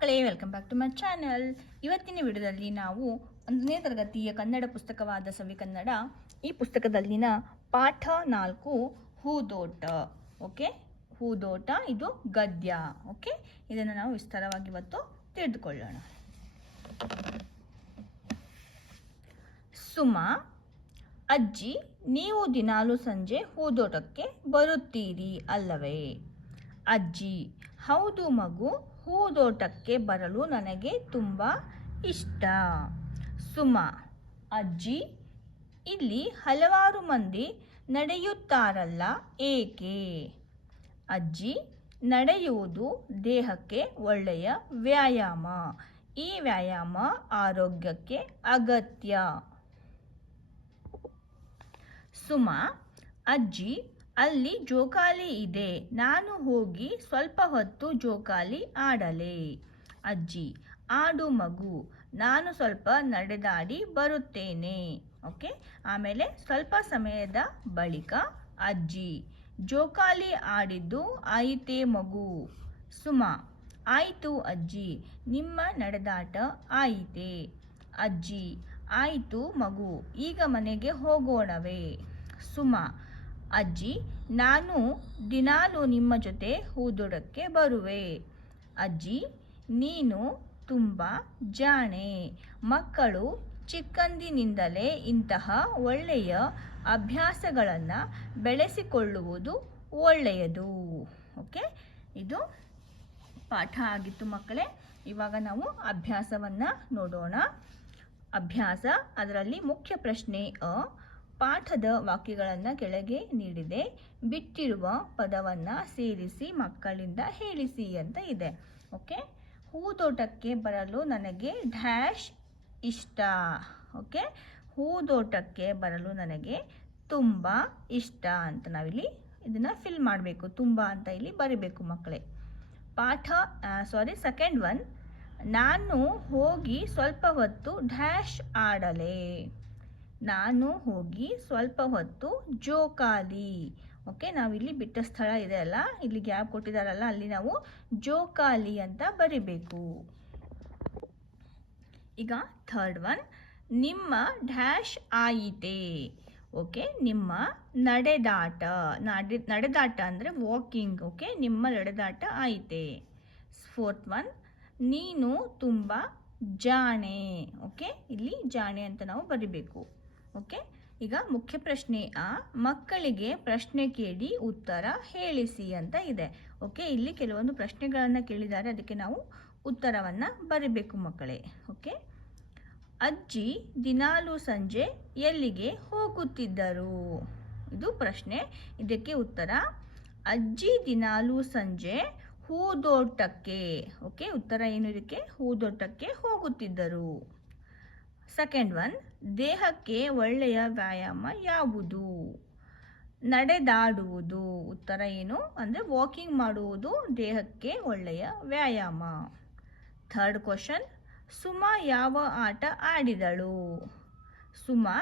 ಮಕ್ಕಳೇ, welcome back to my channel. ಇವತ್ತಿನ ವಿಡಿಯೋದಲ್ಲಿ ನಾವು 1ನೇ ತರಗತಿಯ ಕನ್ನಡ ಪುಸ್ತಕವಾದ ಸವಿಕನ್ನಡ ಈ ಪುಸ್ತಕದಲ್ಲಿನ ಪಾಠ 4 ಹೂದೋಟ. ಓಕೆ, ಹೂದೋಟ ಇದು ಗದ್ಯ. ಓಕೆ, ಇದನ್ನು ನಾವು ವಿಸ್ತಾರವಾಗಿ ಇವತ್ತು ತಿಳಿದುಕೊಳ್ಳೋಣ. ಸುಮಾ: ಅಜ್ಜಿ, ನೀವು ದಿನಾಲು ಸಂಜೆ ಹೂದೋಟಕ್ಕೆ ಬರುತ್ತೀರಿ ಅಲ್ಲವೇ? ಅಜ್ಜಿ: ಹೌದು ಮಗು, ಹೂದೋಟಕ್ಕೆ ಬರಲು ನನಗೆ ತುಂಬ ಇಷ್ಟ. ಸುಮಾ: ಅಜ್ಜಿ, ಇಲ್ಲಿ ಹಲವಾರು ಮಂದಿ ನಡೆಯುತ್ತಾರಲ್ಲ, ಏಕೆ? ಅಜ್ಜಿ: ನಡೆಯುವುದು ದೇಹಕ್ಕೆ ಒಳ್ಳೆಯ ವ್ಯಾಯಾಮ. ಈ ವ್ಯಾಯಾಮ ಆರೋಗ್ಯಕ್ಕೆ ಅಗತ್ಯ. ಸುಮಾ: ಅಜ್ಜಿ, ಅಲ್ಲಿ ಜೋಕಾಲಿ ಇದೆ, ನಾನು ಹೋಗಿ ಸ್ವಲ್ಪ ಹೊತ್ತು ಜೋಕಾಲಿ ಆಡಲೇ? ಅಜ್ಜಿ: ಆಡು ಮಗು, ನಾನು ಸ್ವಲ್ಪ ನಡೆದಾಡಿ ಬರುತ್ತೇನೆ. ಓಕೆ, ಆಮೇಲೆ ಸ್ವಲ್ಪ ಸಮಯದ ಬಳಿಕ ಅಜ್ಜಿ: ಜೋಕಾಲಿ ಆಡಿದ್ದು ಆಯಿತೇ ಮಗು? ಸುಮಾ: ಆಯಿತು ಅಜ್ಜಿ, ನಿಮ್ಮ ನಡೆದಾಟ ಆಯಿತೇ? ಅಜ್ಜಿ: ಆಯಿತು ಮಗು, ಈಗ ಮನೆಗೆ ಹೋಗೋಣವೇ? ಸುಮಾ: ಅಜ್ಜಿ, ನಾನು ದಿನಾಲು ನಿಮ್ಮ ಜೊತೆ ಹೂದೋಟಕ್ಕೆ ಬರುವೆ. ಅಜ್ಜಿ: ನೀನು ತುಂಬ ಜಾಣೆ. ಮಕ್ಕಳು ಚಿಕ್ಕಂದಿನಿಂದಲೇ ಇಂತಹ ಒಳ್ಳೆಯ ಅಭ್ಯಾಸಗಳನ್ನು ಬೆಳೆಸಿಕೊಳ್ಳುವುದು ಒಳ್ಳೆಯದು. ಓಕೆ, ಇದು ಪಾಠ ಆಗಿತ್ತು ಮಕ್ಕಳೇ. ಇವಾಗ ನಾವು ಅಭ್ಯಾಸವನ್ನು ನೋಡೋಣ. ಅಭ್ಯಾಸ, ಅದರಲ್ಲಿ ಮುಖ್ಯ ಪ್ರಶ್ನೆ ಪಾಠದ ವಾಕ್ಯಗಳನ್ನು ಕೆಳಗೆ ನೀಡಿದೆ, ಬಿಟ್ಟಿರುವ ಪದವನ್ನು ಸೇರಿಸಿ ಮಕ್ಕಳಿಂದ ಹೇಳಿಸಿ ಅಂತ ಇದೆ. ಓಕೆ, ಹೂದೋಟಕ್ಕೆ ಬರಲು ನನಗೆ ಡ್ಯಾಶ್ ಇಷ್ಟ. ಓಕೆ, ಹೂದೋಟಕ್ಕೆ ಬರಲು ನನಗೆ ತುಂಬ ಇಷ್ಟ ಅಂತ ನಾವಿಲ್ಲಿ ಇದನ್ನು ಫಿಲ್ ಮಾಡಬೇಕು. ತುಂಬ ಅಂತ ಇಲ್ಲಿ ಬರಿಬೇಕು ಮಕ್ಕಳೇ. ಸೆಕೆಂಡ್ ಒನ್, ನಾನು ಹೋಗಿ ಸ್ವಲ್ಪ ಹೊತ್ತು ಡ್ಯಾಶ್ ಆಡಲೇ? ನಾನು ಹೋಗಿ ಸ್ವಲ್ಪ ಹೊತ್ತು ಜೋಕಾಲಿ. ಓಕೆ, ನಾವಿಲ್ಲಿ ಬಿಟ್ಟ ಸ್ಥಳ ಇದೆ ಅಲ್ಲ, ಇಲ್ಲಿ ಗ್ಯಾಪ್ ಕೊಟ್ಟಿದ್ದಾರಲ್ಲ, ಅಲ್ಲಿ ನಾವು ಜೋಕಾಲಿ ಅಂತ ಬರಿಬೇಕು. ಈಗ ಥರ್ಡ್ ಒನ್, ನಿಮ್ಮ ಡ್ಯಾಶ್ ಆಯಿತೇ? ಓಕೆ, ನಿಮ್ಮ ನಡೆದಾಟ ಅಂದರೆ ವಾಕಿಂಗ್. ಓಕೆ, ನಿಮ್ಮ ನಡೆದಾಟ ಆಯಿತೇ? ಫೋರ್ತ್ ಒನ್, ನೀನು ತುಂಬ ಜಾಣೆ. ಓಕೆ, ಇಲ್ಲಿ ಜಾಣೆ ಅಂತ ನಾವು ಬರಿಬೇಕು. ಓಕೆ, ಈಗ ಮುಖ್ಯ ಪ್ರಶ್ನೆ ಮಕ್ಕಳಿಗೆ ಪ್ರಶ್ನೆ ಕೇಳಿ ಉತ್ತರ ಹೇಳಿಸಿ ಅಂತ ಇದೆ. ಓಕೆ, ಇಲ್ಲಿ ಕೆಲವೊಂದು ಪ್ರಶ್ನೆಗಳನ್ನು ಕೇಳಿದ್ದಾರೆ, ಅದಕ್ಕೆ ನಾವು ಉತ್ತರವನ್ನು ಬರಿಬೇಕು ಮಕ್ಕಳೇ. ಓಕೆ, ಅಜ್ಜಿ ದಿನಾಲು ಸಂಜೆ ಎಲ್ಲಿಗೆ ಹೋಗುತ್ತಿದ್ದರು? ಇದು ಪ್ರಶ್ನೆ. ಇದಕ್ಕೆ ಉತ್ತರ ಅಜ್ಜಿ ದಿನಾಲು ಸಂಜೆ ಹೂದೋಟಕ್ಕೆ. ಓಕೆ, ಉತ್ತರ ಏನು ಇದಕ್ಕೆ? ಹೂದೋಟಕ್ಕೆ ಹೋಗುತ್ತಿದ್ದರು. ಸೆಕೆಂಡ್ ಒನ್, ದೇಹಕ್ಕೆ ಒಳ್ಳೆಯ ವ್ಯಾಯಾಮ ಯಾವುದು? ನಡೆದಾಡುವುದು. ಉತ್ತರ ಏನು ಅಂದರೆ ವಾಕಿಂಗ್ ಮಾಡುವುದು ದೇಹಕ್ಕೆ ಒಳ್ಳೆಯ ವ್ಯಾಯಾಮ. ಥರ್ಡ್ ಕ್ವಶನ್, ಸುಮಾ ಯಾವ ಆಟ ಆಡಿದಳು? ಸುಮಾ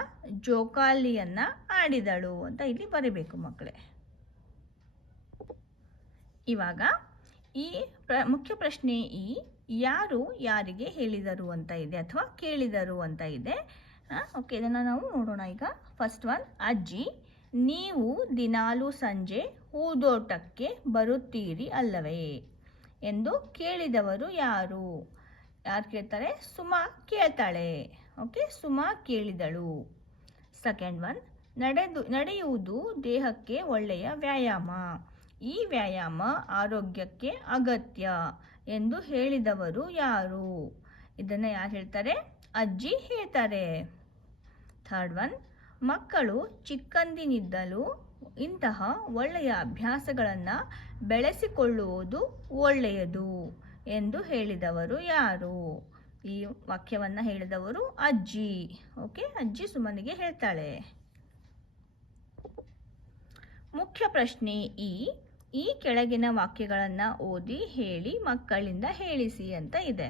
ಜೋಕಾಲಿಯನ್ನು ಆಡಿದಳು ಅಂತ ಇಲ್ಲಿ ಬರೀಬೇಕು ಮಕ್ಕಳೇ. ಇವಾಗ ಈ ಮುಖ್ಯ ಪ್ರಶ್ನೆ ಯಾರು ಯಾರಿಗೆ ಹೇಳಿದರು ಅಂತ ಇದೆ, ಅಥವಾ ಕೇಳಿದರು ಅಂತ ಇದೆ. ಓಕೆ, ಇದನ್ನು ನಾವು ನೋಡೋಣ. ಈಗ ಫಸ್ಟ್ ಒನ್, ಅಜ್ಜಿ, ನೀವು ದಿನಾಲು ಸಂಜೆ ಹೂದೋಟಕ್ಕೆ ಬರುತ್ತೀರಿ ಅಲ್ಲವೇ ಎಂದು ಕೇಳಿದವರು ಯಾರು? ಯಾರು ಕೇಳ್ತಾರೆ? ಸುಮಾ ಕೇಳ್ತಾಳೆ. ಓಕೆ, ಸುಮಾ ಕೇಳಿದಳು. ಸೆಕೆಂಡ್ ಒನ್, ನಡೆಯುವುದು ದೇಹಕ್ಕೆ ಒಳ್ಳೆಯ ವ್ಯಾಯಾಮ. ಈ ವ್ಯಾಯಾಮ ಆರೋಗ್ಯಕ್ಕೆ ಅಗತ್ಯ ಎಂದು ಹೇಳಿದವರು ಯಾರು? ಇದನ್ನು ಯಾರು ಹೇಳ್ತಾರೆ? ಅಜ್ಜಿ ಹೇಳ್ತಾರೆ. ಥರ್ಡ್ ಒನ್, ಮಕ್ಕಳು ಚಿಕ್ಕಂದಿನಿಂದಲೂ ಇಂತಹ ಒಳ್ಳೆಯ ಅಭ್ಯಾಸಗಳನ್ನು ಬೆಳೆಸಿಕೊಳ್ಳುವುದು ಒಳ್ಳೆಯದು ಎಂದು ಹೇಳಿದವರು ಯಾರು? ಈ ವಾಕ್ಯವನ್ನು ಹೇಳಿದವರು ಅಜ್ಜಿ. ಓಕೆ, ಅಜ್ಜಿ ಸುಮನಿಗೆ ಹೇಳ್ತಾಳೆ. ಮುಖ್ಯ ಪ್ರಶ್ನೆ ಈ ಕೆಳಗಿನ ವಾಕ್ಯಗಳನ್ನು ಓದಿ ಹೇಳಿ ಮಕ್ಕಳಿಂದ ಹೇಳಿಸಿ ಅಂತ ಇದೆ.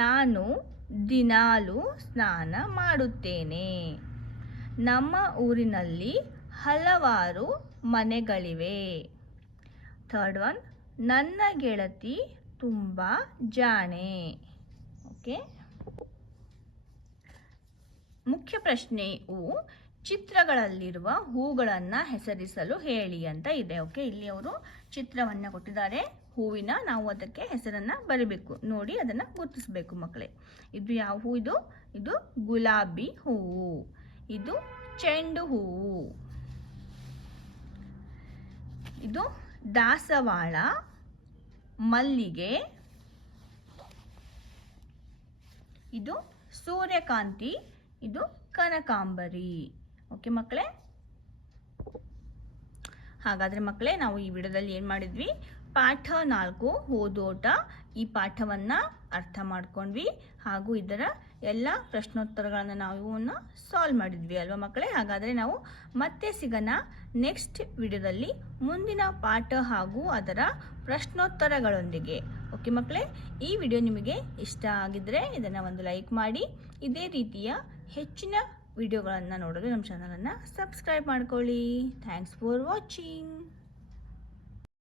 ನಾನು ದಿನಾಲು ಸ್ನಾನ ಮಾಡುತ್ತೇನೆ. ನಮ್ಮ ಊರಿನಲ್ಲಿ ಹಲವಾರು ಮನೆಗಳಿವೆ. ಥರ್ಡ್ ಒನ್, ನನ್ನ ಗೆಳತಿ ತುಂಬ ಜಾಣೆ. ಓಕೆ, ಮುಖ್ಯ ಪ್ರಶ್ನೆಯು ಚಿತ್ರಗಳಲ್ಲಿರುವ ಹೂಗಳನ್ನು ಹೆಸರಿಸಲು ಹೇಳಿ ಅಂತ ಇದೆ. ಓಕೆ, ಇಲ್ಲಿ ಅವರು ಚಿತ್ರವನ್ನು ಕೊಟ್ಟಿದ್ದಾರೆ, ಹೂವಿನ ನಾವು ಅದಕ್ಕೆ ಹೆಸರನ್ನು ಬರೀಬೇಕು. ನೋಡಿ ಅದನ್ನು ಗುರುತಿಸಬೇಕು ಮಕ್ಕಳೇ. ಇದು ಯಾವ ಹೂ? ಇದು ಗುಲಾಬಿ ಹೂವು. ಇದು ಚೆಂಡು ಹೂವು. ಇದು ದಾಸವಾಳ, ಮಲ್ಲಿಗೆ. ಇದು ಸೂರ್ಯಕಾಂತಿ. ಇದು ಕನಕಾಂಬರಿ. ಓಕೆ ಮಕ್ಕಳೇ, ಹಾಗಾದರೆ ಮಕ್ಕಳೇ ನಾವು ಈ ವಿಡಿಯೋದಲ್ಲಿ ಏನು ಮಾಡಿದ್ವಿ? ಪಾಠ 4 ಓದೋಟ ಈ ಪಾಠವನ್ನು ಅರ್ಥ ಮಾಡ್ಕೊಂಡ್ವಿ, ಹಾಗೂ ಇದರ ಎಲ್ಲ ಪ್ರಶ್ನೋತ್ತರಗಳನ್ನು ನಾವು ಸಾಲ್ವ್ ಮಾಡಿದ್ವಿ ಅಲ್ವಾ ಮಕ್ಕಳೇ? ಹಾಗಾದರೆ ನಾವು ಮತ್ತೆ ಸಿಗೋಣ ನೆಕ್ಸ್ಟ್ ವಿಡಿಯೋದಲ್ಲಿ ಮುಂದಿನ ಪಾಠ ಹಾಗೂ ಅದರ ಪ್ರಶ್ನೋತ್ತರಗಳೊಂದಿಗೆ. ಓಕೆ ಮಕ್ಕಳೇ, ಈ ವಿಡಿಯೋ ನಿಮಗೆ ಇಷ್ಟ ಆಗಿದ್ದರೆ ಇದನ್ನು ಒಂದು ಲೈಕ್ ಮಾಡಿ. ಇದೇ ರೀತಿಯ ಹೆಚ್ಚಿನ ವಿಡಿಯೋಗಳನ್ನು ನೋಡಲು ನಮ್ಮ ಚಾನಲನ್ನು ಸಬ್ಸ್ಕ್ರೈಬ್ ಮಾಡ್ಕೊಳ್ಳಿ. Thanks for watching.